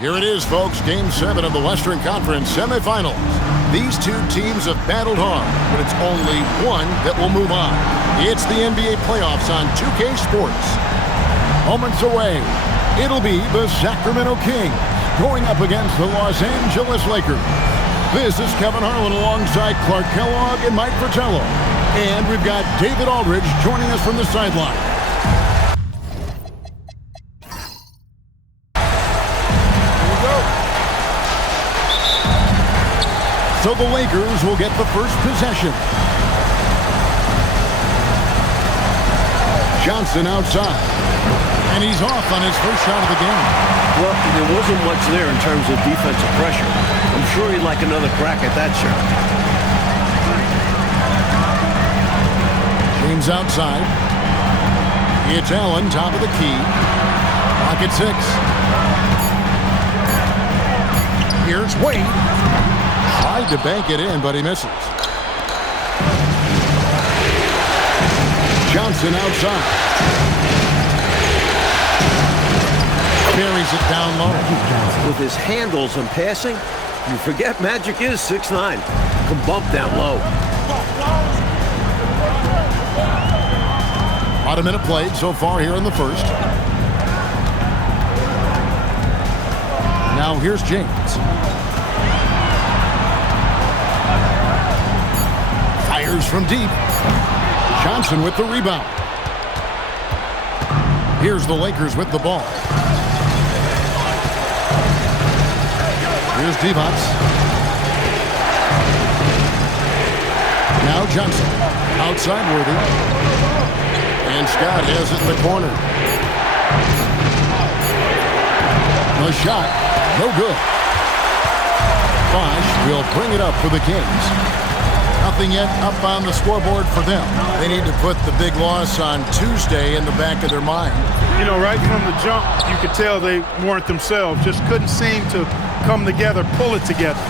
Here it is, folks. Game 7 of the Western Conference semifinals. These two teams have battled hard, but it's only one that will move on. It's the NBA playoffs on 2K Sports. Moments away, it'll be the Sacramento Kings going up against the Los Angeles Lakers. This is Kevin Harlan alongside Clark Kellogg and Mike Fratello. And we've got David Aldridge joining us from the sideline. So the Lakers will get the first possession. Johnson outside. And he's off on his first shot of the game. Well, there wasn't much there in terms of defensive pressure. I'm sure he'd like another crack at that shot. James outside. It's Allen, top of the key. Pocket 6. Here's Wade. Tried to bank it in, but he misses. Johnson outside. Buries it down low. With his handles and passing, you forget Magic is 6'9". Can bump down low. About a minute played so far here in the first. Now here's James. Fires from deep. Johnson with the rebound. Here's the Lakers with the ball. Here's Divac. Now Johnson. Outside Worthy. And Scott has it in the corner. The shot. No good. Bosch will bring it up for the Kings. Nothing yet up on the scoreboard for them. They need to put the big loss on Tuesday in the back of their mind. You know, right from the jump, you could tell they weren't themselves. Just couldn't seem to come together, pull it together.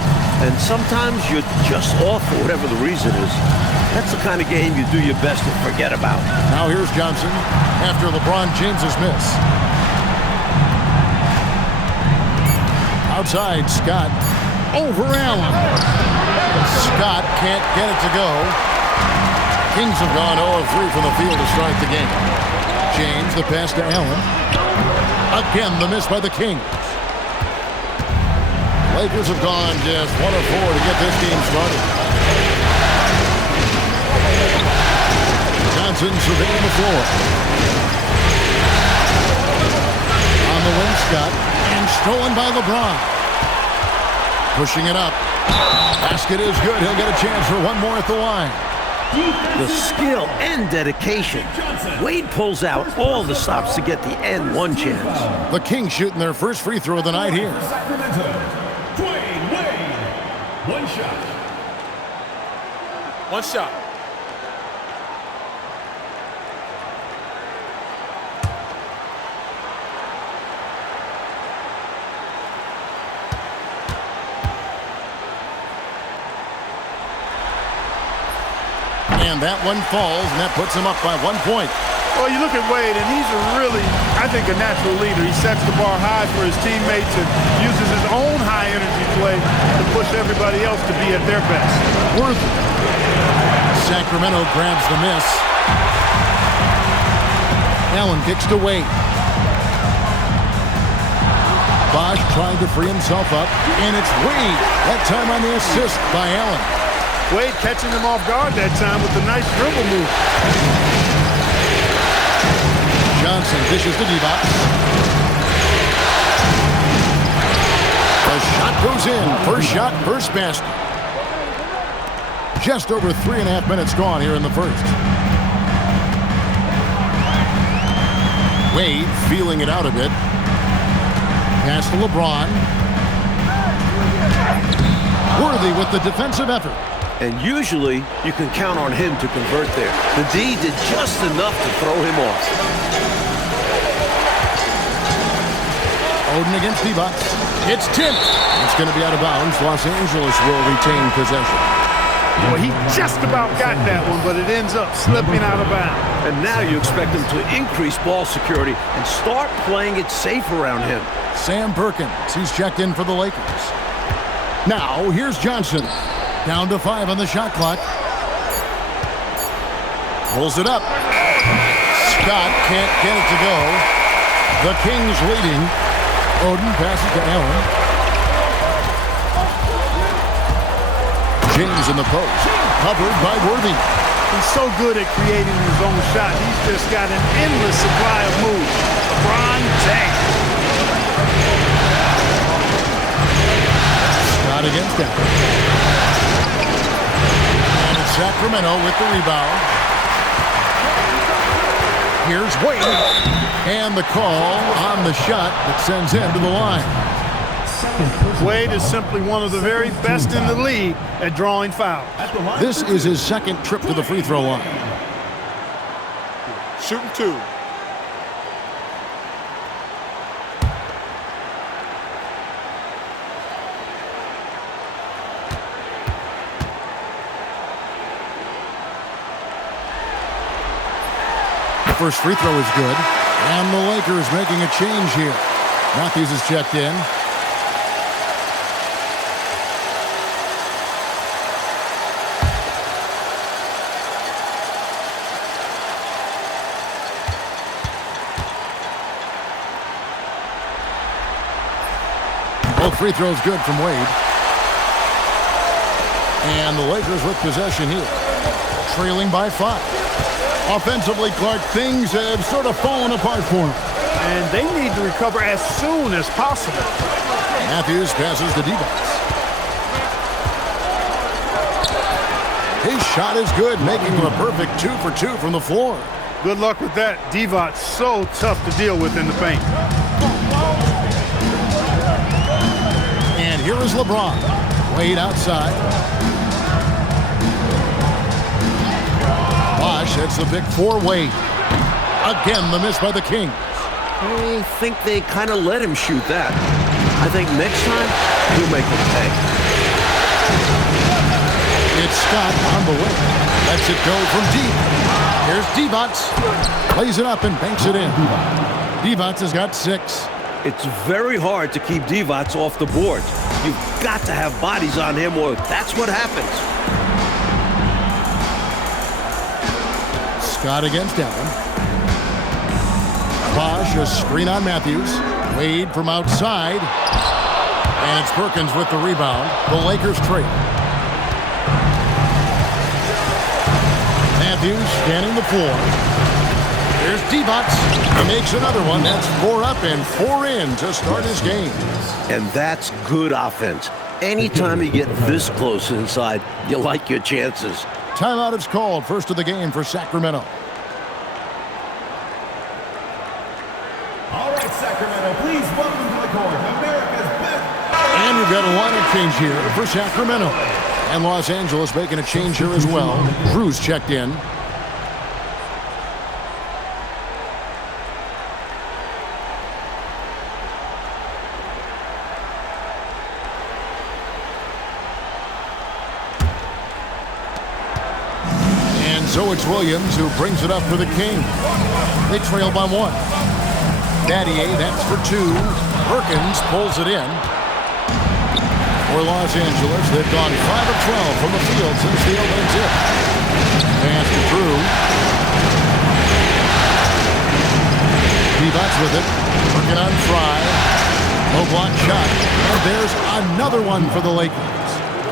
And sometimes you're just off for whatever the reason is. That's the kind of game you do your best to forget about. Now here's Johnson after LeBron James's miss. Outside, Scott. Over Allen. Scott can't get it to go. Kings have gone 0-3 from the field to start the game. James, the pass to Allen. Again, the miss by the Kings. Lakers have gone just 1 of 4 to get this game started. Johnson surveying the floor. On the wing, Scott. And stolen by LeBron. Pushing it up. Basket is good. He'll get a chance for one more at the line. The skill and dedication. Wade pulls out all the stops to get the end one chance. The Kings shooting their first free throw of the night here. One shot. One shot. And that one falls, and that puts him up by 1 point. Well, you look at Wade, and he's really, I think, a natural leader. He sets the bar high for his teammates and uses his own high-energy play to push everybody else to be at their best. Worthy. Sacramento grabs the miss. Allen kicks to Wade. Bosch trying to free himself up, and it's Wade. That time on the assist by Allen. Wade catching them off guard that time with a nice dribble move. Johnson dishes to Divac. The shot goes in. First shot, first basket. Just over 3.5 minutes gone here in the first. Wade feeling it out a bit. Pass to LeBron. Worthy with the defensive effort. And usually, you can count on him to convert there. The D did just enough to throw him off. Oden against Divac. It's tipped. It's going to be out of bounds. Los Angeles will retain possession. Well, he just about got that one, but it ends up slipping out of bounds. And now you expect them to increase ball security and start playing it safe around him. Sam Perkins, he's checked in for the Lakers. Now, here's Johnson. Down to 5 on the shot clock. Pulls it up. Scott can't get it to go. The Kings leading. Oden passes to Allen. James in the post. Covered by Worthy. He's so good at creating his own shot. He's just got an endless supply of moves. LeBron James. Scott against that. And it's Sacramento with the rebound. Here's Wade. And the call on the shot that sends him to the line. Wade is simply one of the very best in the league at drawing fouls. This is his second trip to the free throw line. Shooting 2. The first free throw is good. And the Lakers making a change here. Matthews is checked in. Both free throws good from Wade. And the Lakers with possession here. Trailing by 5. Offensively, Clark, things have sort of fallen apart for him. And they need to recover as soon as possible. Matthews passes to Divac. His shot is good, making him a perfect 2 for 2 from the floor. Good luck with that. Divac so tough to deal with in the paint. And here is LeBron. Wade outside. Bosh hits the pick for Wade. Again, the miss by the Kings. I think they kind of let him shoot that. I think next time, he'll make it pay. It's Scott on the way. Lets it go from deep. Here's Divac. Plays it up and banks it in. Divac has got 6. It's very hard to keep Divac off the board. You've got to have bodies on him or that's what happens. Scott against Allen. Bosh, a screen on Matthews. Wade from outside. And it's Perkins with the rebound. The Lakers trade. Matthews scanning the floor. Here's Divac. He makes another one. That's 4 up and 4 in to start his game. And that's good offense. Anytime you get this close inside, you like your chances. Timeout is called. First of the game for Sacramento. All right, Sacramento, please welcome to the court America's best. And we've got a lineup change here for Sacramento. And Los Angeles making a change here as well. Cruz checked in. So it's Williams who brings it up for the Kings. They trail by 1. Daddier, that's for 2. Perkins pulls it in. For Los Angeles, they've gone 5 of 12 from the field since the opening tip. Pass to Drew. Divac with it. Working on Fry. Low block shot. And there's another one for the Lakers.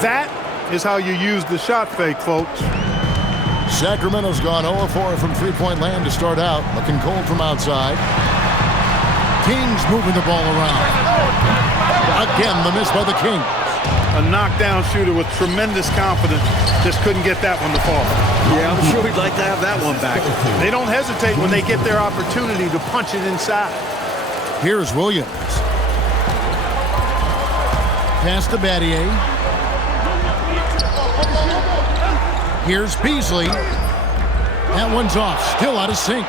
That is how you use the shot fake, folks. Sacramento's gone 0-4 from three-point land to start out. Looking cold from outside. Kings moving the ball around. Again, the miss by the Kings. A knockdown shooter with tremendous confidence. Just couldn't get that one to fall. Yeah, I'm sure we'd like to have that one back. They don't hesitate when they get their opportunity to punch it inside. Here's Williams. Pass to Battier. Here's Beasley. That one's off. Still out of sync.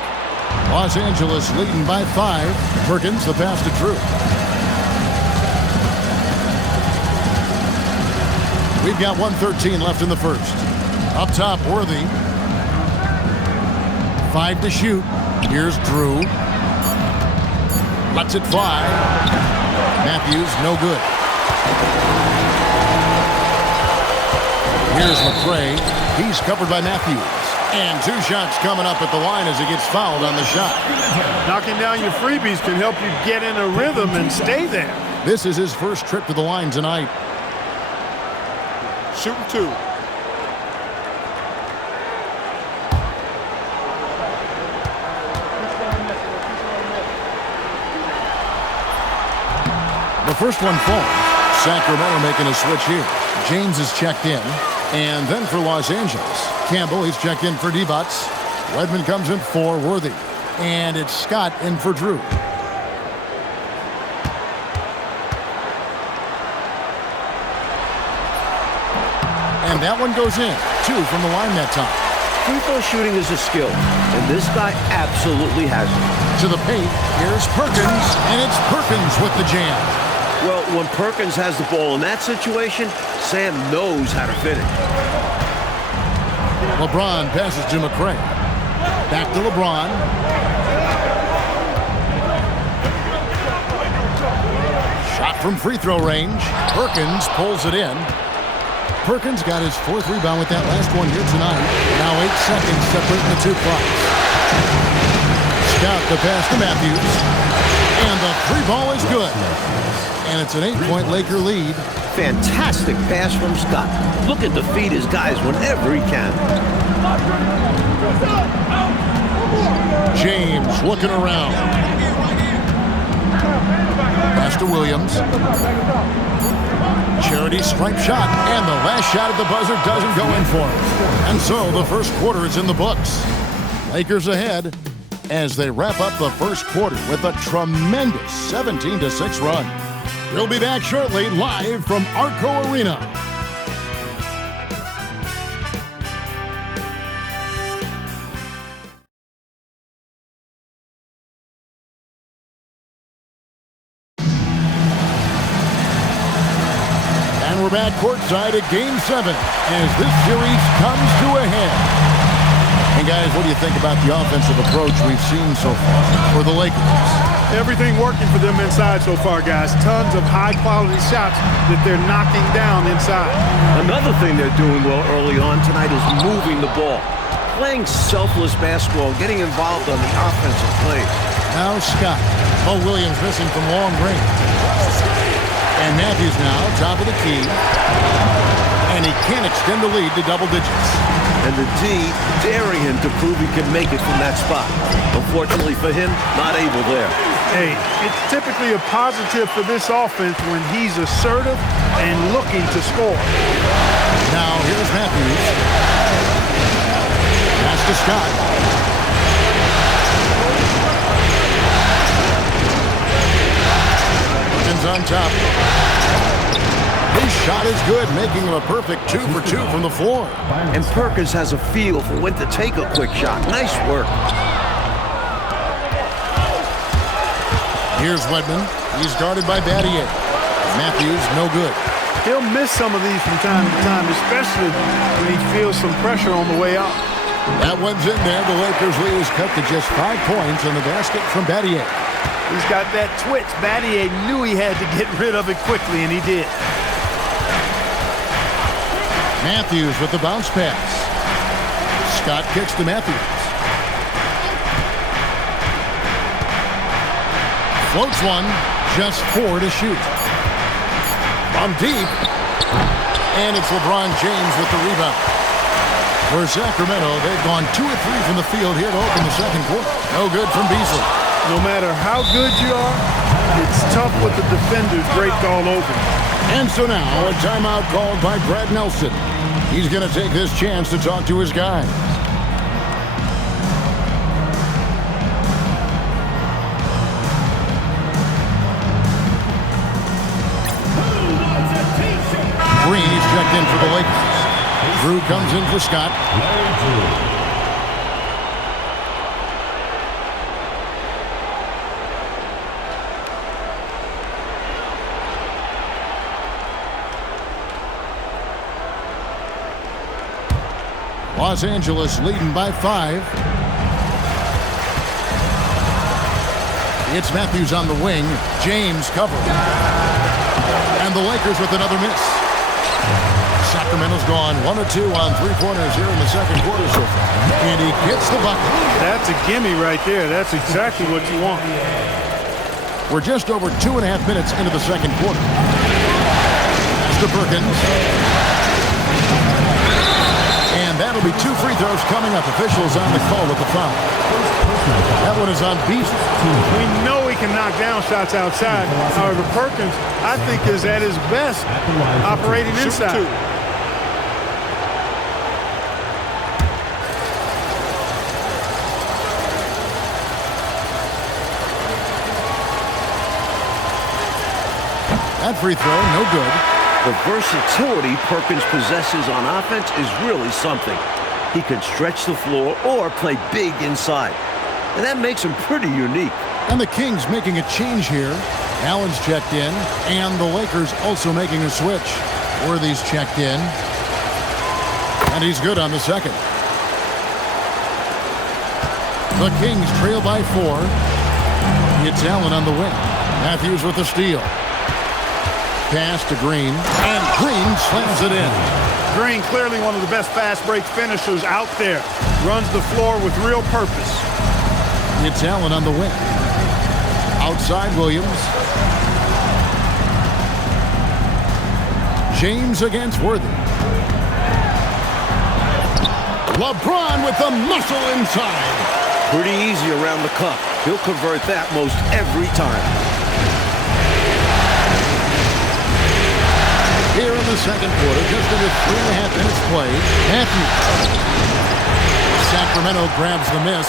Los Angeles leading by 5. Perkins, the pass to Drew. We've got 1:13 left in the first. Up top, Worthy. 5 to shoot. Here's Drew. Lets it fly. Matthews, no good. Here's McRae. He's covered by Matthews. And 2 shots coming up at the line as he gets fouled on the shot. Knocking down your freebies can help you get in a rhythm and stay there. This is his first trip to the line tonight. Shooting 2. The first one falls. Sacramento making a switch here. James is checked in. And then for Los Angeles, Campbell, he's checked in for D-Buts. Wedman comes in for Worthy. And it's Scott in for Drew. And that one goes in. 2 from the line that time. Free throw shooting is a skill, and this guy absolutely has it. To the paint, here's Perkins, and it's Perkins with the jam. Well, when Perkins has the ball in that situation, Sam knows how to finish. LeBron passes to McRae. Back to LeBron. Shot from free throw range. Perkins pulls it in. Perkins got his 4th rebound with that last one here tonight. Now 8 seconds separating the 2 clocks. Scott the pass to Matthews. And the 3-ball is good. And it's an 8-point Laker lead. Fantastic pass from Scott. Looking to feed his guys whenever he can. James looking around. Pass to Williams. Charity stripe shot. And the last shot at the buzzer doesn't go in for him. And so the first quarter is in the books. Lakers ahead as they wrap up the first quarter with a tremendous 17-6 run. We'll be back shortly, live from Arco Arena. And we're back courtside at Game 7 as this series comes to a head. And guys, what do you think about the offensive approach we've seen so far for the Lakers? Everything working for them inside so far, guys. Tons of high-quality shots that they're knocking down inside. Another thing they're doing well early on tonight is moving the ball. Playing selfless basketball, getting involved on the offensive plays. Now Scott. Oh, Williams missing from long range. And Matthews now, top of the key. And he can't extend the lead to double digits. And the D daring him to prove he can make it from that spot. Unfortunately for him, not able there. Hey, it's typically a positive for this offense when he's assertive and looking to score. Now here's Matthews. Pass to Scott. Perkins on top. His shot is good, making him a perfect 2 for 2 from the floor. And Perkins has a feel for when to take a quick shot. Nice work. Here's Wedman. He's guarded by Battier. Matthews, no good. He'll miss some of these from time to time, especially when he feels some pressure on the way out. That one's in there. The Lakers lead is cut to just 5 points on the basket from Battier. He's got that twitch. Battier knew he had to get rid of it quickly, and he did. Matthews with the bounce pass. Scott kicks to Matthews. Floats one, just 4 to shoot. From deep, and it's LeBron James with the rebound. For Sacramento, they've gone 2 of 3 from the field here to open the second quarter. No good from Beasley. No matter how good you are, it's tough with the defenders draped all over. And so now, a timeout called by Brad Nelson. He's going to take this chance to talk to his guys. Green is checked in for the Lakers. Drew comes in for Scott. Los Angeles leading by 5. It's Matthews on the wing. James covered. And the Lakers with another miss. Sacramento's gone 1 of 2 on three-pointers here in the second quarter so far. And he gets the bucket. That's a gimme right there. That's exactly what you want. We're just over 2.5 minutes into the second quarter. That's to Perkins. And that'll be 2 free throws coming up. Officials on the call with the foul. That one is on Beasley. We know he can knock down shots outside. However, Perkins, I think, is at his best operating inside. That free throw, no good. The versatility Perkins possesses on offense is really something. He can stretch the floor or play big inside. And that makes him pretty unique. And the Kings making a change here. Allen's checked in, and the Lakers also making a switch. Worthy's checked in. And he's good on the second. The Kings trail by 4. It's Allen on the wing. Matthews with the steal. Pass to Green, and Green slams it in. Green, clearly one of the best fast break finishers out there. Runs the floor with real purpose. It's Allen on the wing. Outside Williams. James against Worthy. LeBron with the muscle inside. Pretty easy around the cup. He'll convert that most every time. Here in the second quarter, just under 3.5 minutes played. Matthews. Sacramento grabs the miss.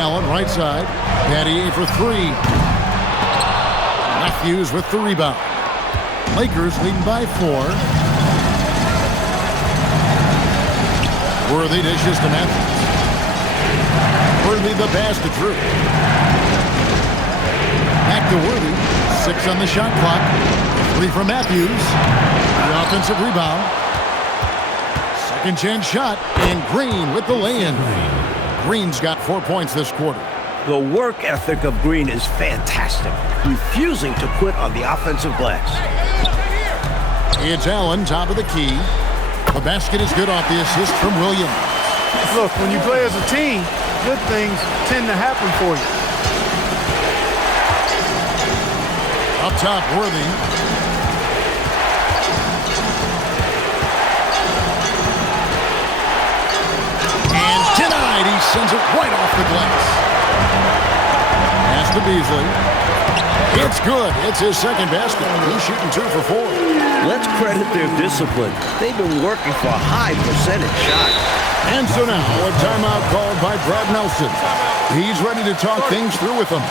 Allen right side. Patty for 3. Matthews with the rebound. Lakers leading by 4. Worthy dishes to Matthews. Worthy the pass to Drew. Back to Worthy. 6 on the shot clock. 3 from Matthews. The offensive rebound. Second chance shot. And Green with the lay-in. Green's got 4 points this quarter. The work ethic of Green is fantastic. Refusing to quit on the offensive glass. It's Allen, top of the key. The basket is good off the assist from Williams. Look, when you play as a team, good things tend to happen for you. Up top, Worthy. And denied. He sends it right off the glass. Pass to Beasley. It's good. It's his second basket. He's shooting 2 for 4. Let's credit their discipline. They've been working for high percentage shots. And so now, a timeout called by Brad Nelson. He's ready to talk things through with them.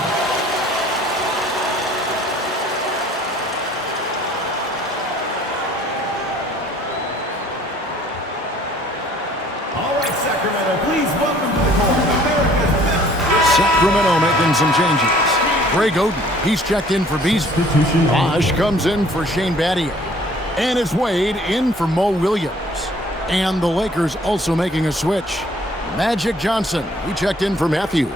Sacramento making some changes. Greg Oden, he's checked in for Beasley. Bosch comes in for Shane Battier. And it's Wade in for Mo Williams. And the Lakers also making a switch. Magic Johnson, he checked in for Matthews.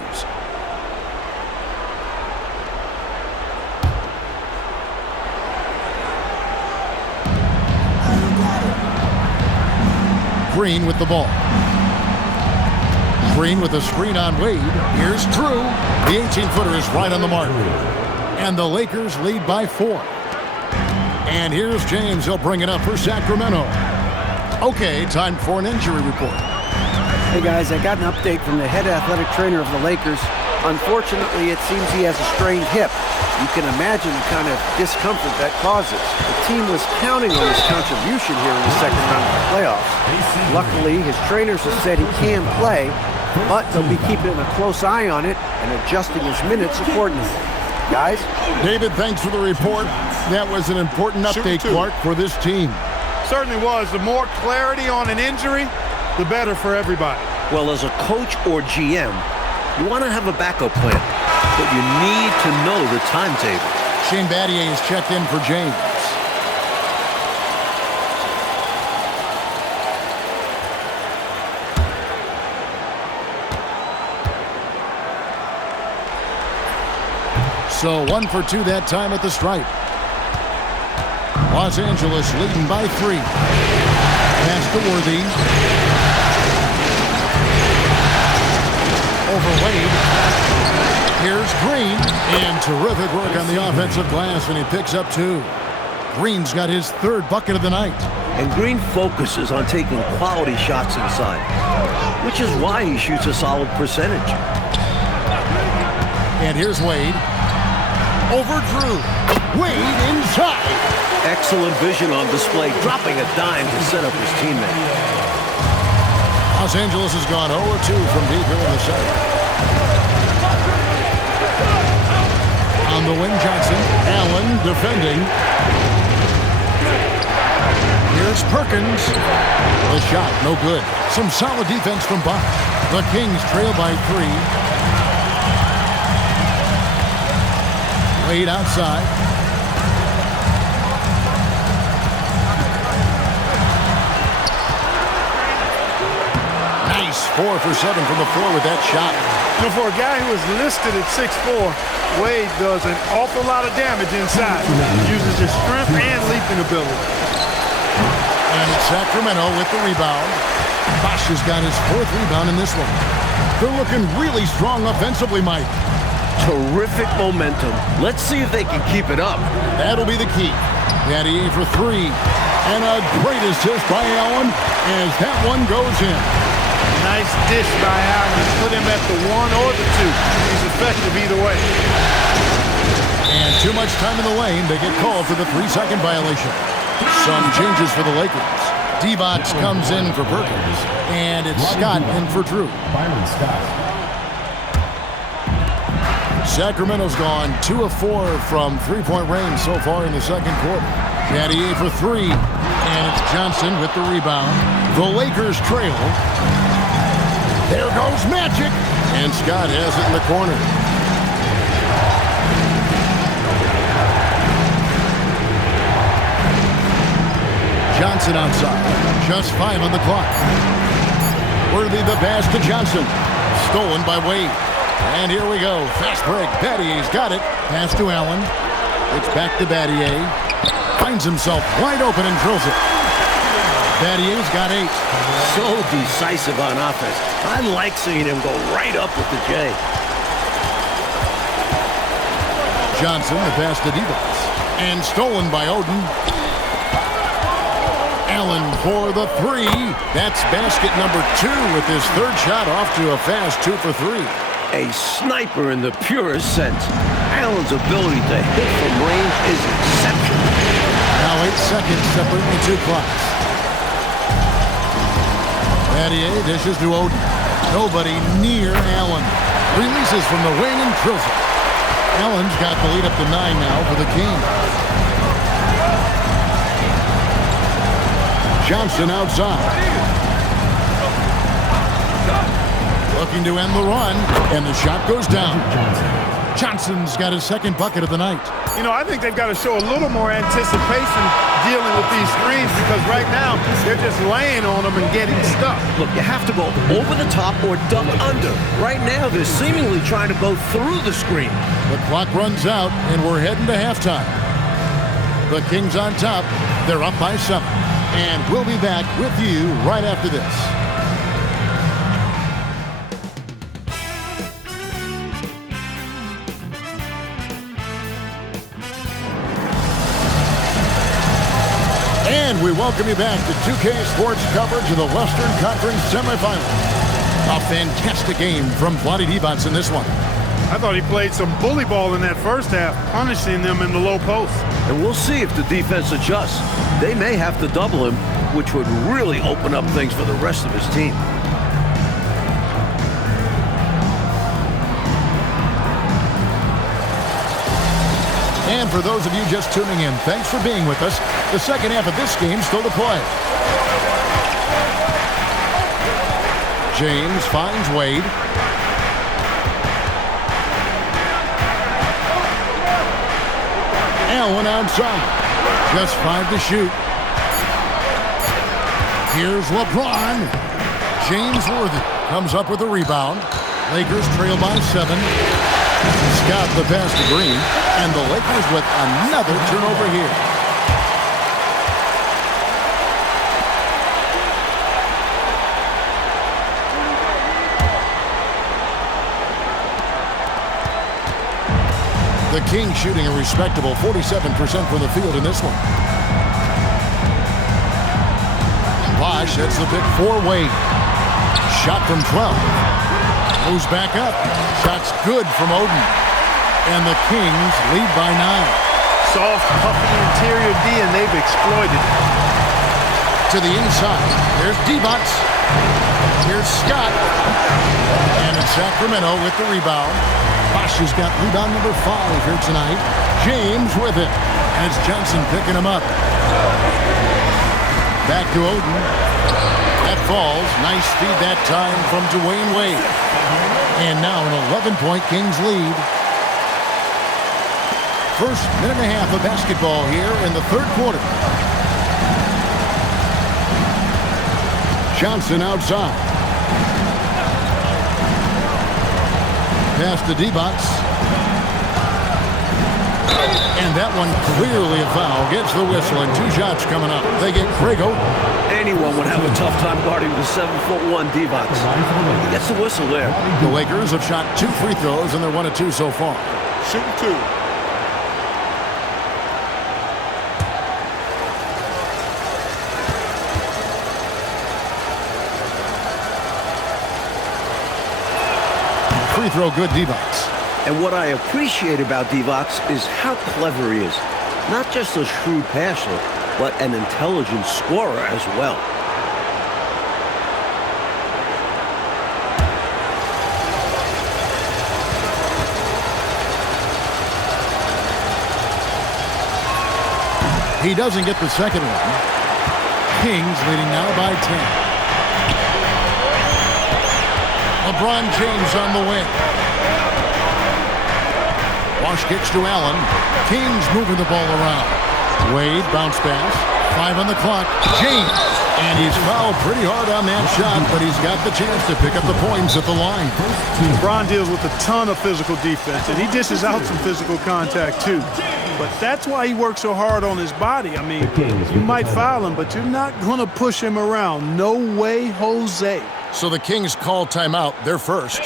Green with the ball. Green with a screen on Wade. Here's Drew. The 18-footer is right on the mark. And the Lakers lead by 4. And here's James. He'll bring it up for Sacramento. Okay, time for an injury report. Hey guys, I got an update from the head athletic trainer of the Lakers. Unfortunately, it seems he has a strained hip. You can imagine the kind of discomfort that causes. The team was counting on his contribution here in the second round of the playoffs. Luckily, his trainers have said he can play, but they'll be keeping a close eye on it and adjusting his minutes accordingly. Guys? David, thanks for the report. That was an important update, Clark, for this team. Certainly was. The more clarity on an injury, the better for everybody. Well, as a coach or GM, you want to have a backup plan, but you need to know the timetable. Shane Battier is checked in for James. So 1 for 2 that time at the stripe. Los Angeles leading by 3. Pass to Worthy. Over Wade. Here's Green. And terrific work on the offensive glass, and he picks up 2. Green's got his 3rd bucket of the night. And Green focuses on taking quality shots inside, which is why he shoots a solid percentage. And here's Wade. Over Drew. Wade inside. Excellent vision on display, dropping a dime to set up his teammate. Los Angeles has gone 0-2 from deep here in the second. On the wing, Johnson. Allen defending. Here's Perkins. The shot, no good. Some solid defense from Buck. The Kings trail by 3. Wade outside. Nice 4 for 7 from the floor with that shot. You know, for a guy who is listed at 6'4", Wade does an awful lot of damage inside. Uses his strength and leaping ability. And it's Sacramento with the rebound. Bosch has got his 4th rebound in this one. They're looking really strong offensively, Mike. Terrific momentum. Let's see if they can keep it up. That'll be the key. Battier for 3. And a great assist by Allen as that one goes in. Nice dish by Allen. Put him at the 1 or the 2. He's effective either way. And too much time in the lane. They get called for the 3-second violation. Some changes for the Lakers. Divac comes in for Perkins. And it's Scott in for Drew. Sacramento's gone 2 of 4 from 3-point range so far in the second quarter. Battier for 3. And it's Johnson with the rebound. The Lakers trail. There goes Magic. And Scott has it in the corner. Johnson outside. Just 5 on the clock. Worthy the pass to Johnson. Stolen by Wade. And here we go. Fast break. Battier's got it. Pass to Allen. It's back to Battier. Finds himself wide open and drills it. Battier's got 8. So decisive on offense. I like seeing him go right up with the J. Johnson, the pass to Divac. And stolen by Oden. Allen for the 3. That's basket number 2 with his 3rd shot off to a fast 2 for 3. A sniper in the purest sense. Allen's ability to hit from range is exceptional. Now 8 seconds separate the 2 clocks. Battier dishes to Oden. Nobody near Allen. Releases from the wing and drills it. Allen's got the lead up to 9 now for the Kings. Johnson outside. Looking to end the run, and the shot goes down. Johnson's got his 2nd bucket of the night. You know, I think they've got to show a little more anticipation dealing with these screens because right now they're just laying on them and getting stuck. Look, you have to go over the top or duck under. Right now, they're seemingly trying to go through the screen. The clock runs out, and we're heading to halftime. The Kings on top. They're up by 7. And we'll be back with you right after this. And we welcome you back to 2K Sports coverage of the Western Conference semifinals. A fantastic game from Vlade Divac in this one. I thought he played some bully ball in that first half, punishing them in the low post. And we'll see if the defense adjusts. They may have to double him, which would really open up things for the rest of his team. And for those of you just tuning in, thanks for being with us. The second half of this game still to play. James finds Wade. Allen outside. Just 5 to shoot. Here's LeBron. James Worthy comes up with a rebound. Lakers trail by 7. Scott the pass to Green, and the Lakers with another turnover here. The Kings shooting a respectable 47% from the field in this one. Bosh hits the pick four-way. Shot from 12. Moves back up. Shot's good from Oden. And the Kings lead by 9. Soft, puffy interior D, and they've exploited it. To the inside. There's D-Box. Here's Scott. And it's Sacramento with the rebound. Bosh has got rebound number 5 here tonight. James with it. And it's Johnson picking him up. Back to Oden. That falls. Nice feed that time from Dwayne Wade. And now an 11-point Kings lead. First minute and a half of basketball here in the third quarter. Johnson outside. Pass to D-Box. And that one clearly a foul. Gets the whistle, and 2 shots coming up. They get Grego. Anyone would have a tough time guarding the 7'1" D-Box. He gets the whistle there. The Lakers have shot 2 free throws, and they're 1 of 2 so far. Shooting 2. Free throw good, D-Box. And what I appreciate about D-Box is how clever he is. Not just a shrewd passer, but an intelligent scorer as well. He doesn't get the second one. Kings leading now by 10. LeBron James on the wing. Bosh kicks to Allen. Kings moving the ball around. Wade, bounce pass. 5 on the clock. James. And he's fouled pretty hard on that shot, but he's got the chance to pick up the points at the line. LeBron deals with a ton of physical defense, and he dishes out some physical contact too. But that's why he works so hard on his body. I mean, you might foul him, but you're not going to push him around. No way, Jose. So the Kings call timeout. They're first.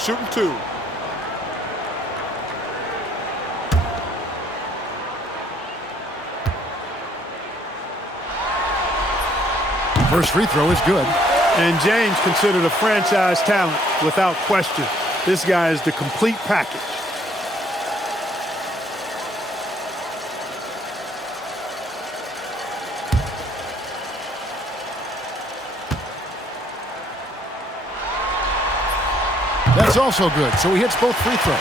Shooting 2. First free throw is good. And James considered a franchise talent without question. This guy is the complete package. That's also good, so he hits both free throws.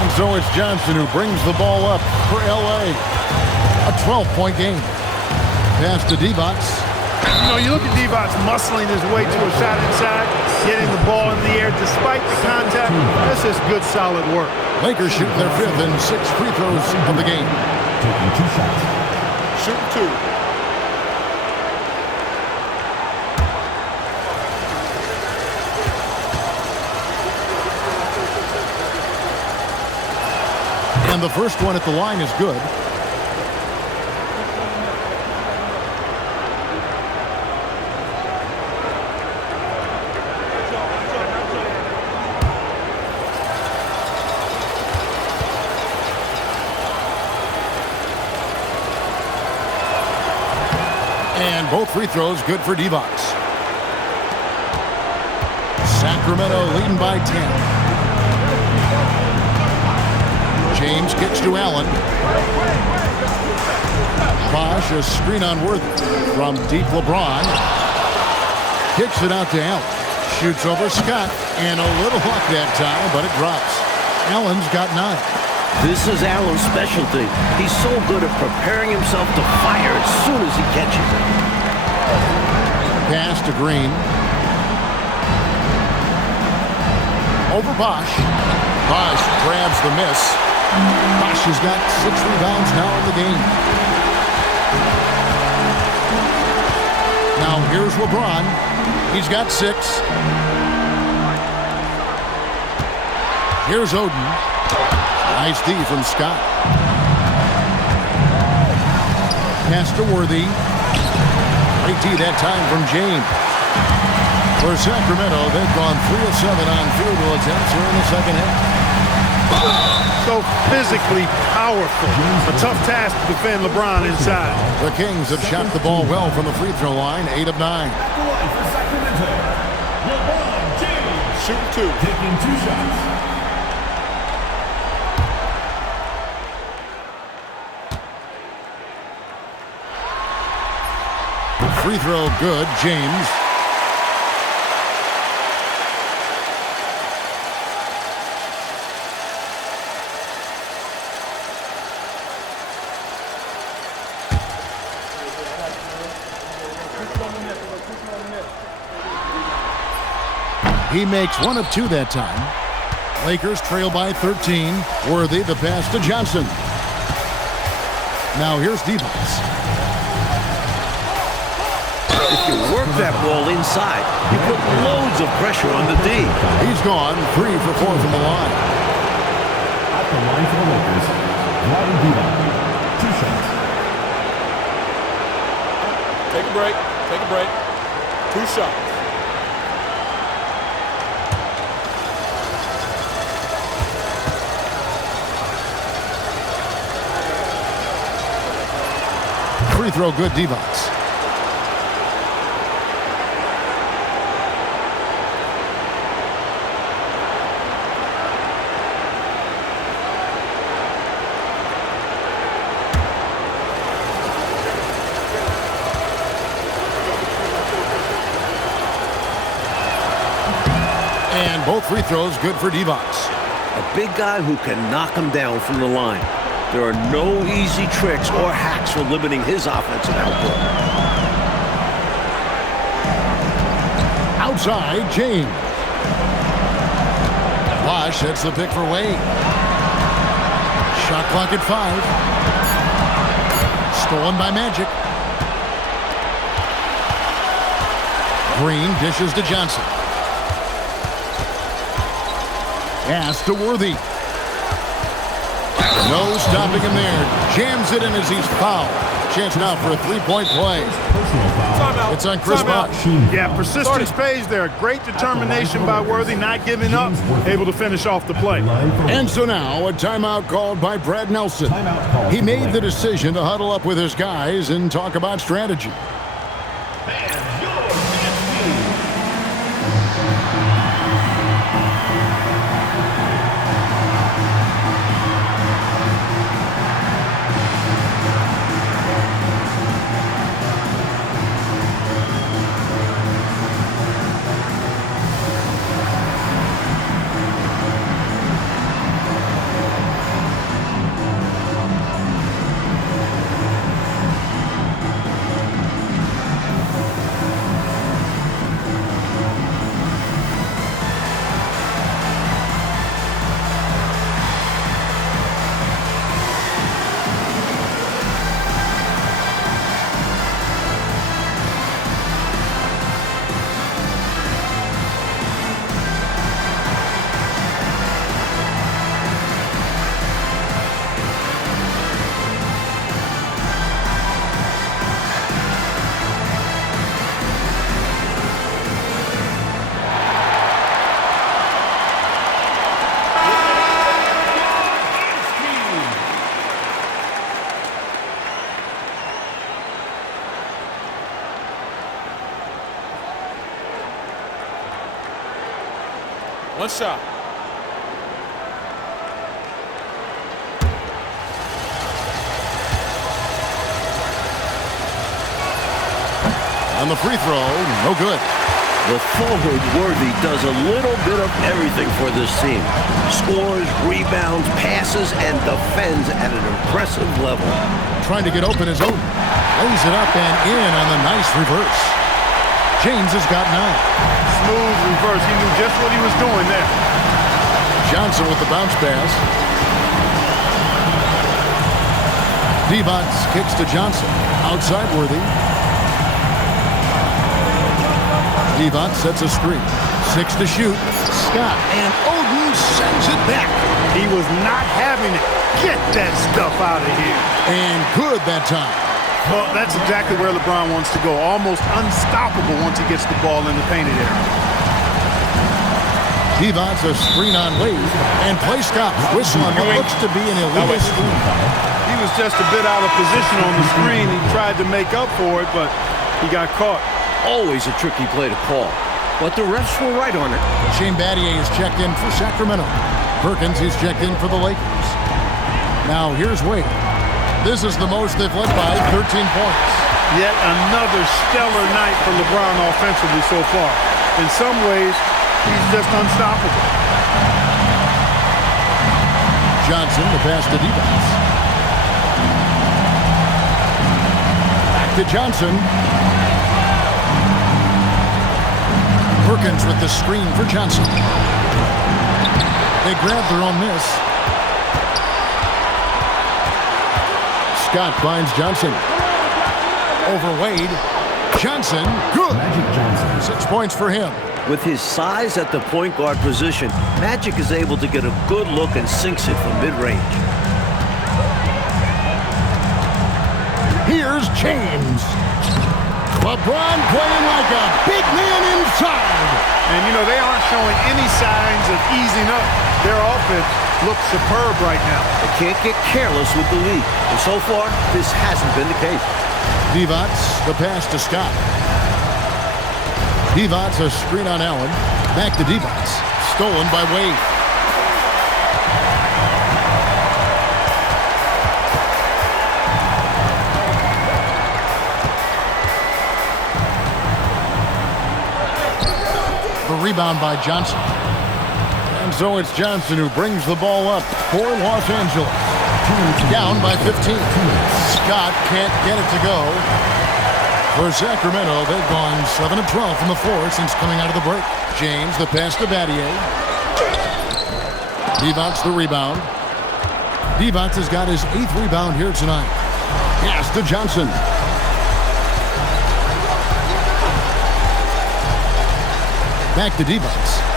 And so it's Johnson who brings the ball up for L.A. A 12-point game. Pass to D-Box. You know, you look at D-Box muscling his way to a shot inside, getting the ball in the air despite the contact. This is good, solid work. Lakers shooting their 5th and 6th free throws of the game. Taking 2 shots. Shooting 2. And the first one at the line is good. And both free throws good for D-Box. Sacramento leading by 10. James kicks to Allen. Bosh, a screen on Worthy from deep. LeBron kicks it out to Allen. Shoots over Scott, and a little luck that time, but it drops. Allen's got 9. This is Allen's specialty. He's so good at preparing himself to fire as soon as he catches it. Pass to Green. Over Bosch. Bosch grabs the miss. Bosch has got 6 rebounds now in the game. Now here's LeBron. He's got 6. Here's Oden. Nice D from Scott. Pass to Worthy. Great D that time from James. For Sacramento, they've gone 3 of 7 on field goal attempts here in the second half. So physically powerful. A tough task to defend LeBron inside. The Kings have shot the ball well from the free throw line, 8 of 9. For Sacramento, LeBron James. Shooting 2. Taking 2 shots. Free throw good, James. He makes 1 of 2 that time. Lakers trail by 13. Worthy the pass to Johnson. Now here's Devos. If you work that ball inside, you put loads of pressure on the D. He's gone 3 for 4 from the line. At the line for the Lakers, Ryan Devon. 2 shots. Take a break. Take a break. 2 shots. Free throw good, Devos. And both free throws good for Devos. A big guy who can knock him down from the line. There are no easy tricks or hacks for limiting his offensive output. Outside, James. Bosch hits the pick for Wade. Shot clock at 5. Stolen by Magic. Green dishes to Johnson. Pass to Worthy. No stopping him there. Jams it in as he's fouled. Chance now for a 3-point play. It's on Chris Bosh. Yeah, persistence pays there. Great determination by Worthy, not giving up, able to finish off the play. And so now a timeout called by Brad Nelson. He made the decision to huddle up with his guys and talk about strategy. One shot. On the free throw, no good. The forward Worthy does a little bit of everything for this team. Scores, rebounds, passes, and defends at an impressive level. Trying to get open is open. Lays it up and in on the nice reverse. James has got 9. Smooth reverse. He knew just what he was doing there. Johnson with the bounce pass. Divac kicks to Johnson. Outside Worthy. Divac sets a screen. 6 to shoot. Scott. And Oden sends it back. He was not having it. Get that stuff out of here. And good that time. Well, that's exactly where LeBron wants to go. Almost unstoppable once he gets the ball in the painted area. Divac a screen on Wade. And play stops. Whistle on what looks to be an illegal screen. He was just a bit out of position on the screen. He tried to make up for it, but he got caught. Always a tricky play to call, but the refs were right on it. Shane Battier is checked in for Sacramento. Perkins is checked in for the Lakers. Now here's Wade. This is the most they've led by, 13 points. Yet another stellar night for LeBron offensively so far. In some ways, he's just unstoppable. Johnson, the pass to Divac. Back to Johnson. Perkins with the screen for Johnson. They grab their own miss. Scott finds Johnson. Over Wade. Johnson, good. Magic Johnson. 6 points for him. With his size at the point guard position, Magic is able to get a good look and sinks it from mid-range. Here's James. LeBron playing like a big man inside. And, you know, they aren't showing any signs of easing up. Their offense looks superb right now. They can't get careless with the lead. And so far, this hasn't been the case. Divac, the pass to Scott. Divac, a screen on Allen. Back to Divac. Stolen by Wade. The rebound by Johnson. And so it's Johnson who brings the ball up for Los Angeles. Down by 15. Scott can't get it to go. For Sacramento, they've gone 7 of 12 from the floor since coming out of the break. James, the pass to Battier. Divac the rebound. Divac has got his 8th rebound here tonight. Pass to Johnson. Back to Divac.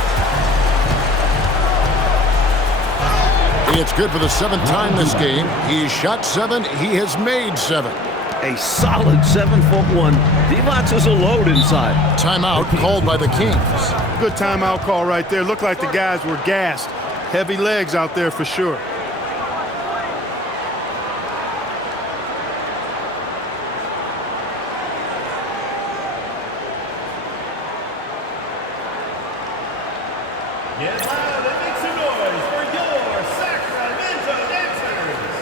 It's good for the 7th time this game. He's shot 7. He has made 7. A solid 7'1". Divac is a load inside. Timeout called by the Kings. Good timeout call right there. Looked like the guys were gassed. Heavy legs out there for sure. Get loud and make some noise for your Sacramento dancers.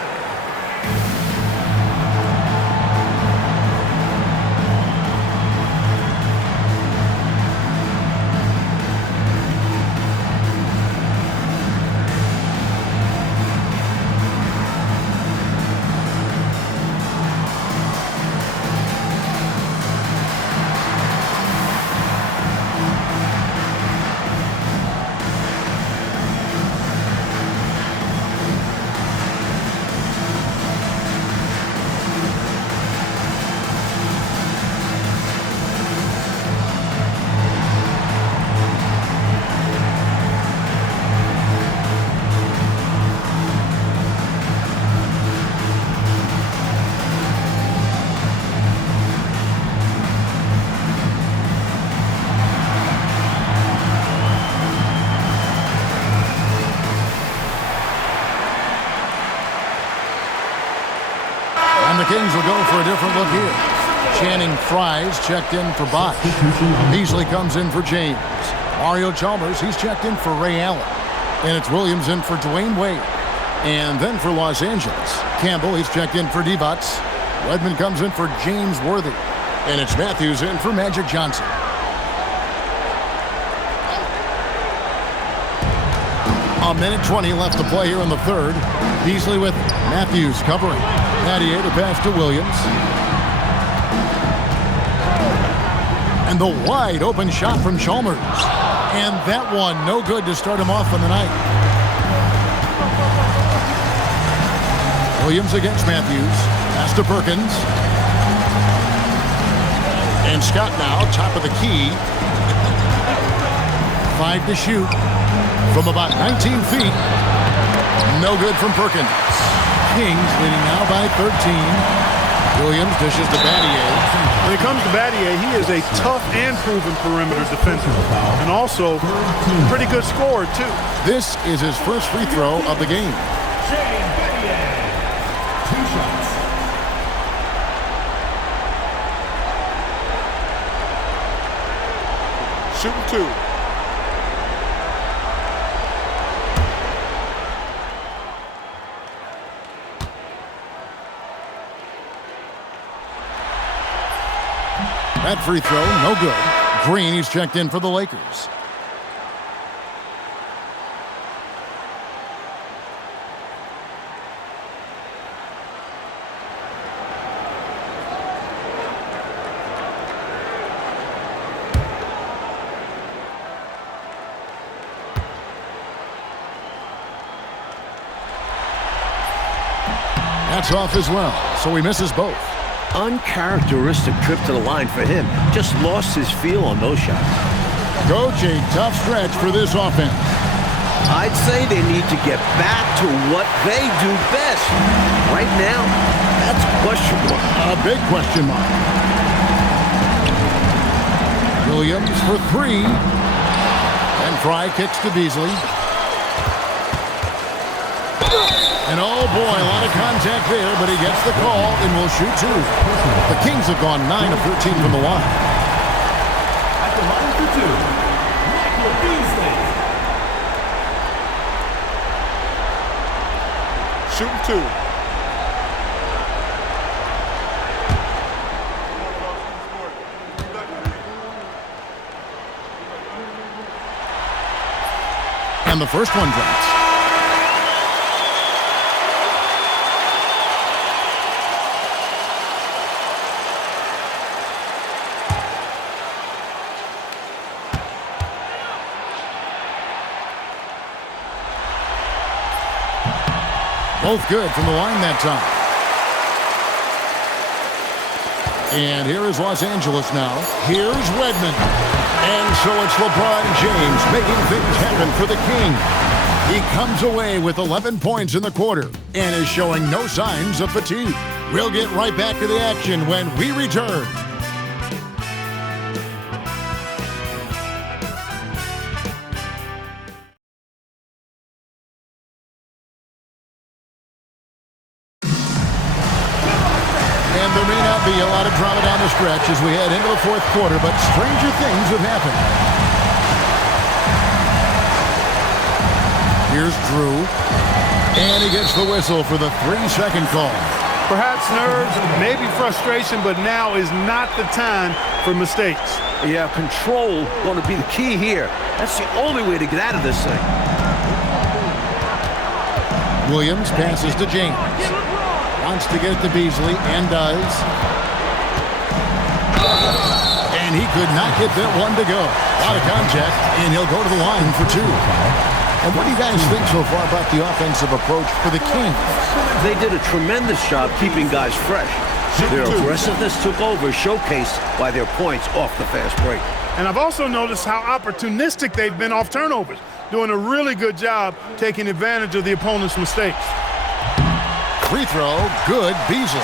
And the Kings will go for a different look here. Channing Fries checked in for Bot. Beasley comes in for James. Mario Chalmers, he's checked in for Ray Allen. And it's Williams in for Dwayne Wade. And then for Los Angeles, Campbell, he's checked in for Divac. Redmond comes in for James Worthy. And it's Matthews in for Magic Johnson. minute 20 left to play here in the third. Beasley with Matthews covering. Battier to pass to Williams. And the wide open shot from Chalmers. And that one no good to start him off on the night. Williams against Matthews. Pass to Perkins. And Scott now, top of the key. 5 to shoot from about 19 feet. No good from Perkins. Kings leading now by 13. Williams dishes to Battier. When it comes to Battier, he is a tough and proven perimeter defender. And also, pretty good scorer, too. This is his first free throw of the game. Shooting 2. That free throw, no good. Green, he's checked in for the Lakers. That's off as well, so he misses both. Uncharacteristic trip to the line for him. Just lost his feel on those shots. Coach, a tough stretch for this offense. I'd say they need to get back to what they do best. Right now, that's a question mark. A big question mark. Williams for 3. And Fry kicks to Beasley. And oh boy, a lot of contact there, but he gets the call and will shoot 2. The Kings have gone 9 of 13 from the line. At the line for 2, Michael Beasley. Shooting 2. And the first one drops. Both good from the line that time. And here is Los Angeles now. Here's Redmond. And so it's LeBron James making things happen for the King. He comes away with 11 points in the quarter and is showing no signs of fatigue. We'll get right back to the action when we return. There may not be a lot of drama down the stretch as we head into the fourth quarter, but stranger things have happened. Here's Drew, and he gets the whistle for the 3-second call. Perhaps nerves, maybe frustration, but now is not the time for mistakes. Yeah, control going to be the key here. That's the only way to get out of this thing. Williams passes to James. Wants to get it to Beasley, and does. And he could not get that one to go. A lot of contact, and he'll go to the line for 2. And what do you guys think so far about the offensive approach for the Kings? They did a tremendous job keeping guys fresh. Their aggressiveness took over, showcased by their points off the fast break. And I've also noticed how opportunistic they've been off turnovers, doing a really good job taking advantage of the opponent's mistakes. Free throw, good, Beasley.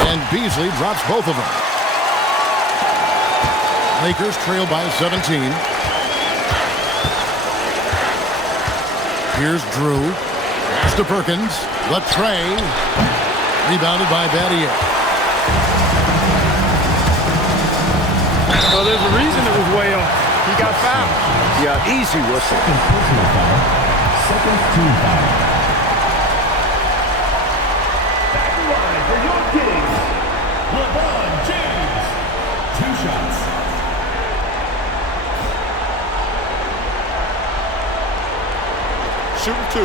And Beasley drops both of them. Lakers trail by 17. Here's Drew. Pass to Perkins. Latrey. Rebounded by Battier. Well, there's a reason it was way off. He got fouled. Yeah, easy whistle. Personal foul. Second team foul. Back line for your Kings. LeBron James. 2 shots. Shooting 2.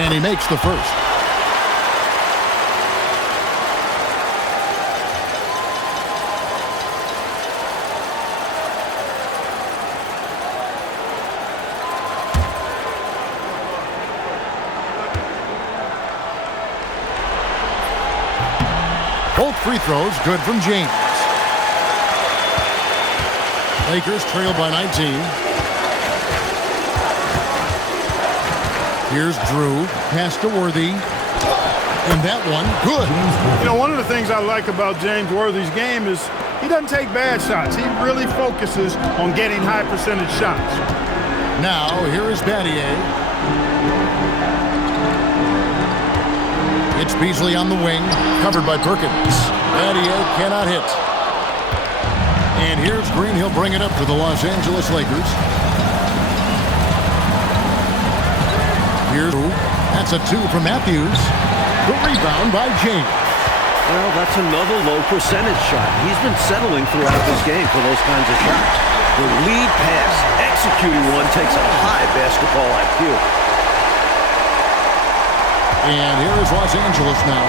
And he makes the first. Both free throws good from James. Lakers trail by 19. Here's Drew, pass to Worthy, and that one, good. You know, one of the things I like about James Worthy's game is he doesn't take bad shots. He really focuses on getting high percentage shots. Now, here is Battier. It's Beasley on the wing, covered by Perkins. Battier cannot hit. And here's Green. He'll bring it up for the Los Angeles Lakers. Here's that's a 2 from Matthews. The rebound by James. Well, that's another low percentage shot. He's been settling throughout this game for those kinds of shots. The lead pass, executing one, takes a high basketball IQ. And here is Los Angeles now.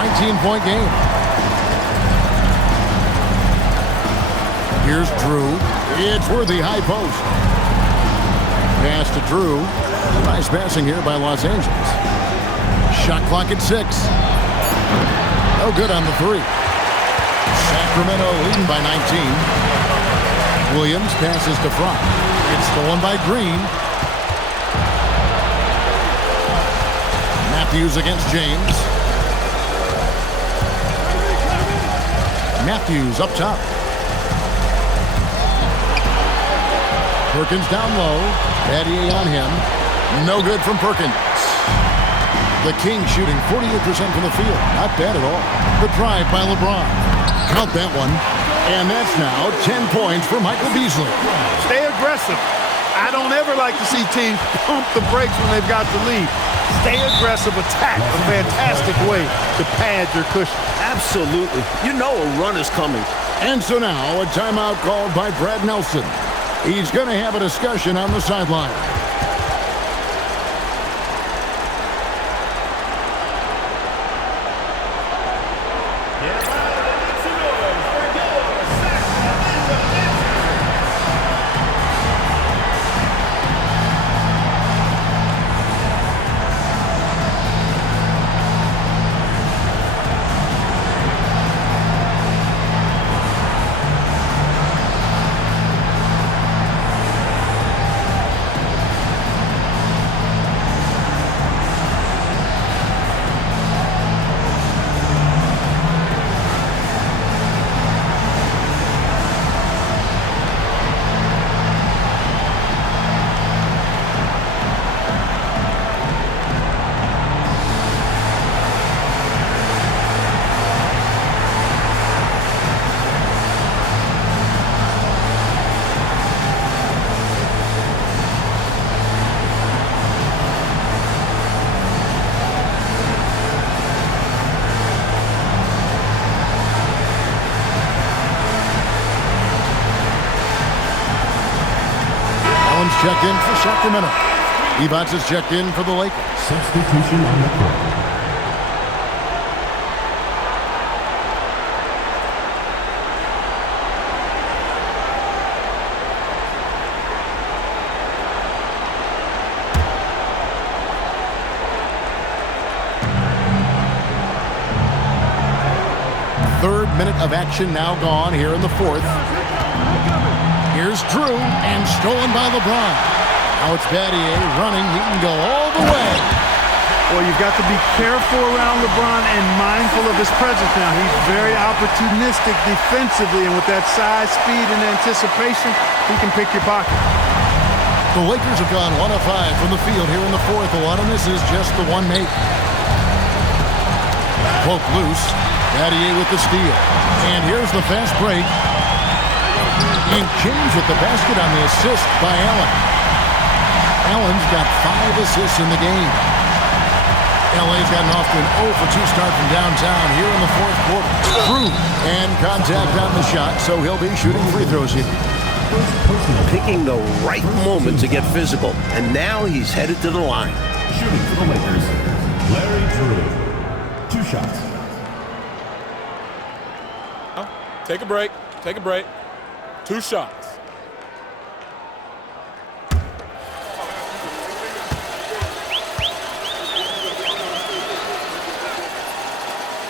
19-point game. Here's Drew. It's Worthy, high post. Pass to Drew. Nice passing here by Los Angeles. Shot clock at 6. No good on the 3. Sacramento leading by 19. Williams passes to Fromm. It's stolen by Green. Matthews against James. Matthews up top. Perkins down low. Battier on him. No good from Perkins. The Kings shooting 48% from the field. Not bad at all. The drive by LeBron. Count that one. And that's now 10 points for Michael Beasley. Stay aggressive. I don't ever like to see teams pump the brakes when they've got the lead. Stay aggressive, attack. A fantastic way to pad your cushion. Absolutely. You know a run is coming. And so now a timeout called by Brad Nelson. He's going to have a discussion on the sideline. Checked in for Sacramento. Evans is checked in for the Lakers. Substitution on the court. Third minute of action now gone here in the fourth. Here's Drew, and stolen by LeBron. Now it's Battier running. He can go all the way. Well, you've got to be careful around LeBron and mindful of his presence now. He's very opportunistic defensively, and with that size, speed, and anticipation, he can pick your pocket. The Lakers have gone 1 of 5 from the field here in the fourth. A lot of this is just the one make. Poke loose. Battier with the steal. And here's the fast break. And James with the basket on the assist by Allen. Allen's got 5 assists in the game. LA's gotten off to an 0 for 2 start from downtown here in the fourth quarter. Through and contact on the shot, so he'll be shooting free throws here. Picking the right moment to get physical, and now he's headed to the line. Shooting for the Lakers, Rd.2. 2 shots. Take a break. Take a break. 2 shots.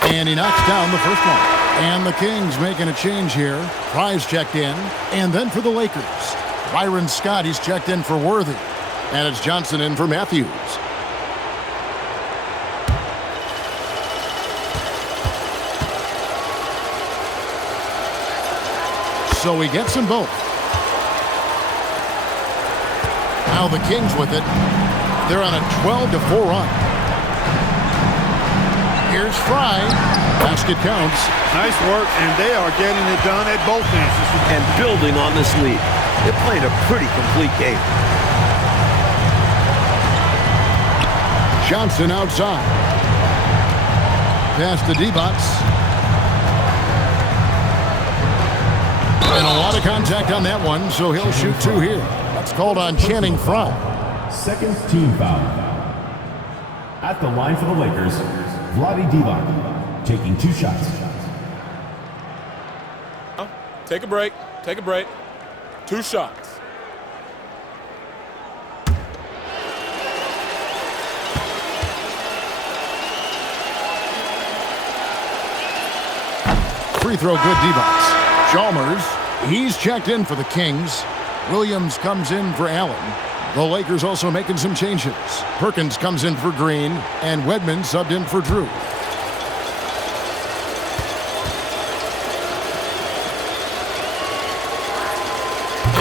And he knocks down the first one. And the Kings making a change here. Price checked in. And then for the Lakers, Byron Scott, he's checked in for Worthy. And it's Johnson in for Matthews. So he gets them both. Now the Kings with it. They're on a 12-4 run. Here's Fry. Basket counts. Nice work, and they are getting it done at both ends. And building on this lead. They played a pretty complete game. Johnson outside. Pass to D-Bots. And a lot of contact on that one, so he'll shoot 2 here. That's called on Channing Frye. Second team foul. At the line for the Lakers, Rd.2 taking 2 shots. Take a break. Take a break. 2 shots. Free throw good, D-Bots. Chalmers, he's checked in for the Kings. Williams comes in for Allen. The Lakers also making some changes. Perkins comes in for Green, and Wedman subbed in for Drew.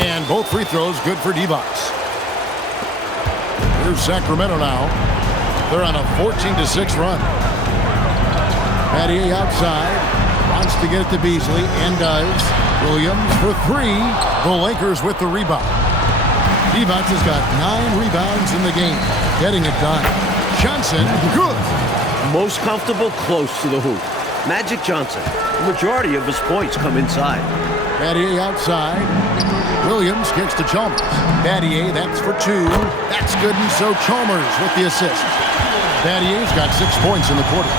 And both free throws good for D-Bots. Here's Sacramento now. They're on a 14-6 run. Battier outside. Wants to get it to Beasley, and does. Williams for 3. The Lakers with the rebound. D-Bots has got 9 rebounds in the game. Getting it done. Johnson, good. Most comfortable close to the hoop. Magic Johnson. The majority of his points come inside. Battier outside. Williams kicks to Chalmers. Battier, that's for 2. That's good, and so Chalmers with the assist. Battier's got 6 points in the quarter.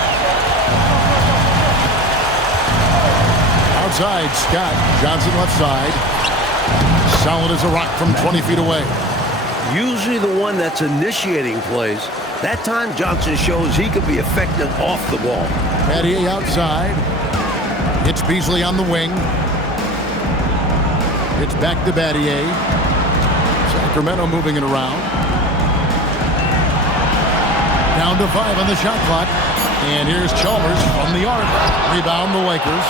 Outside, Scott. Johnson left side. Solid as a rock from 20 feet away. Usually the one that's initiating plays. That time Johnson shows he can be effective off the ball. Battier outside. It's Beasley on the wing. It's back to Battier. Sacramento moving it around. Down to 5 on the shot clock. And here's Chalmers from the arc. Rebound the Lakers.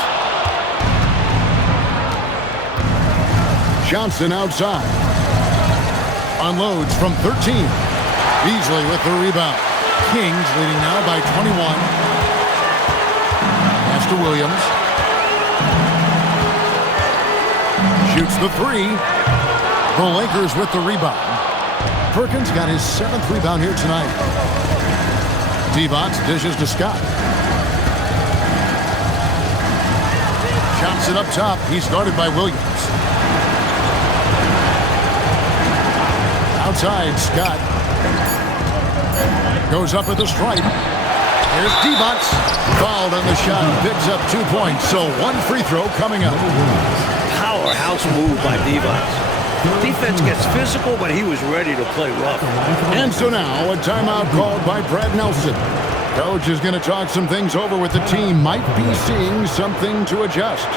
Johnson outside. Unloads from 13. Beasley with the rebound. Kings leading now by 21. Pass to Williams. Shoots the 3. The Lakers with the rebound. Perkins got his 7th rebound here tonight. D-Bots dishes to Scott. Johnson up top. He's guarded by Williams. Outside, Scott. Goes up at the stripe. Here's D-Bots. Fouled on the shot. Picks up 2 points. So 1 free throw coming up. Powerhouse move by D-Bots. Defense gets physical, but he was ready to play rough. And so now a timeout called by Brad Nelson. Coach is going to talk some things over with the team. Might be seeing something to adjust.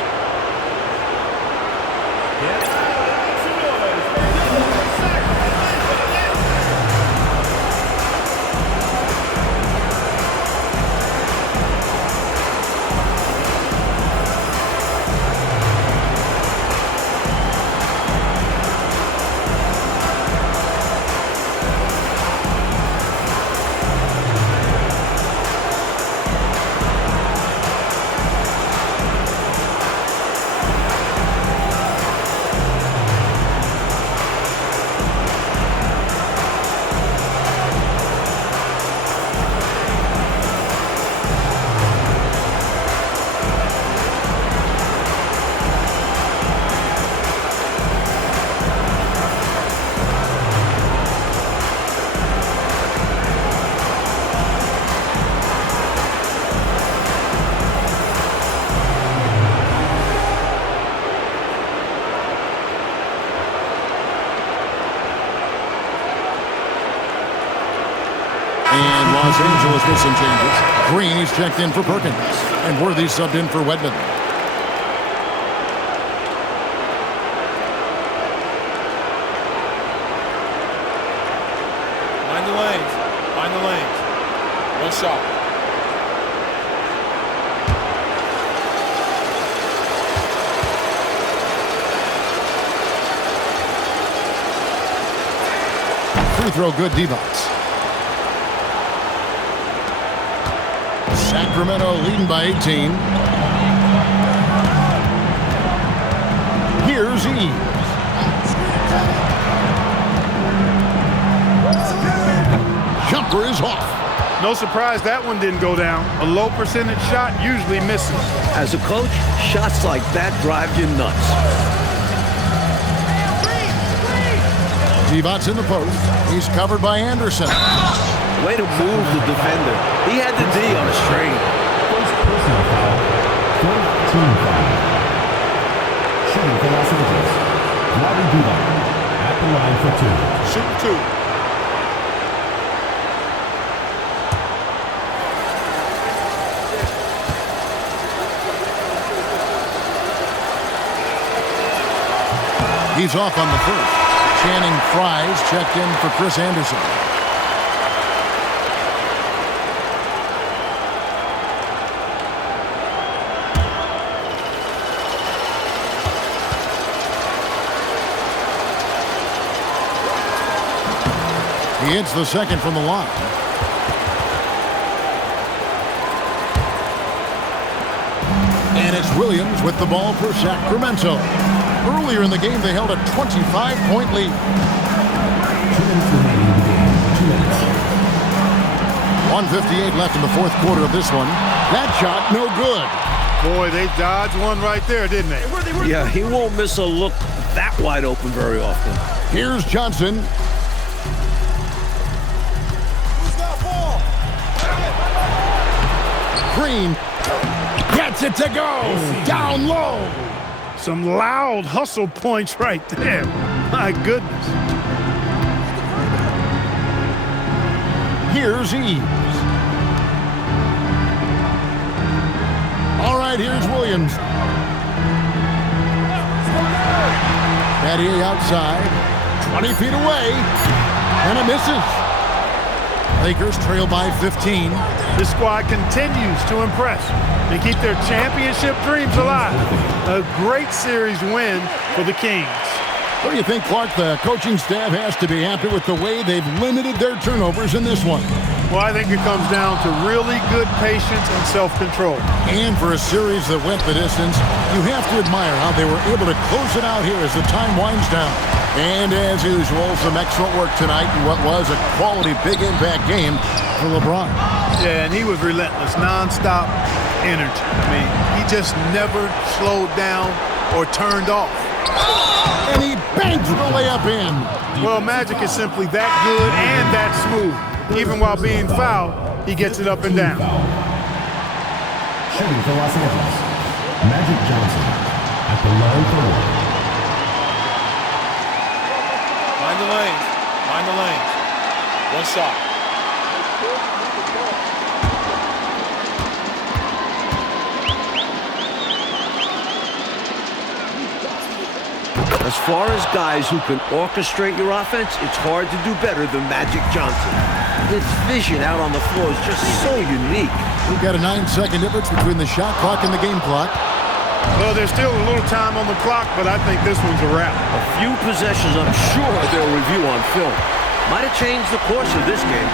Some changes. Green, he's checked in for Perkins. And Worthy subbed in for Wedman. Find the lanes. Find the lanes. One shot. Free throw good, Divac. Sacramento leading by 18. Here's Eves. Jumper is off. No surprise that one didn't go down. A low percentage shot usually misses. As a coach, shots like that drive you nuts. Divac in the post. He's covered by Anderson. Way to move the defender. He had the D on a string. First personal foul. Third team foul. Shooting for Los Angeles. Vlade Divac at the line for 2. Shoot 2. He's off on the first. Channing Fries checked in for Chris Anderson. He hits the second from the line. And it's Williams with the ball for Sacramento. Earlier in the game, they held a 25-point lead. 2 minutes remaining in the game. 2 minutes. 1:58 left in the fourth quarter of this one. That shot, no good. Boy, they dodged one right there, didn't they? Yeah, he won't miss a look that wide open very often. Here's Johnson. Green gets it to go. Down low. Some loud hustle points right there. My goodness. Here's Eves. All right, here's Williams. Battier outside. 20 feet away. And it misses. Lakers trail by 15. This squad continues to impress. They keep their championship dreams alive. A great series win for the Kings. What do you think, Clark? The coaching staff has to be happy with the way they've limited their turnovers in this one. Well, I think it comes down to really good patience and self-control. And for a series that went the distance, you have to admire how they were able to close it out here as the time winds down. And as usual, some excellent work tonight in what was a quality big impact game for LeBron. Yeah, and he was relentless, nonstop energy. I mean, he just never slowed down or turned off. And he bangs the layup in. Well, Magic is simply that good and that smooth. Even while being fouled, he gets it up and down. Shooting for Los Angeles. Magic Johnson at the line for 1. Find the lanes. Find the lanes. One shot. As far as guys who can orchestrate your offense, it's hard to do better than Magic Johnson. His vision out on the floor is just so unique. We've got a 9-second difference between the shot clock and the game clock. Well, there's still a little time on the clock, but I think this one's a wrap. A few possessions I'm sure they'll review on film. Might have changed the course of this game.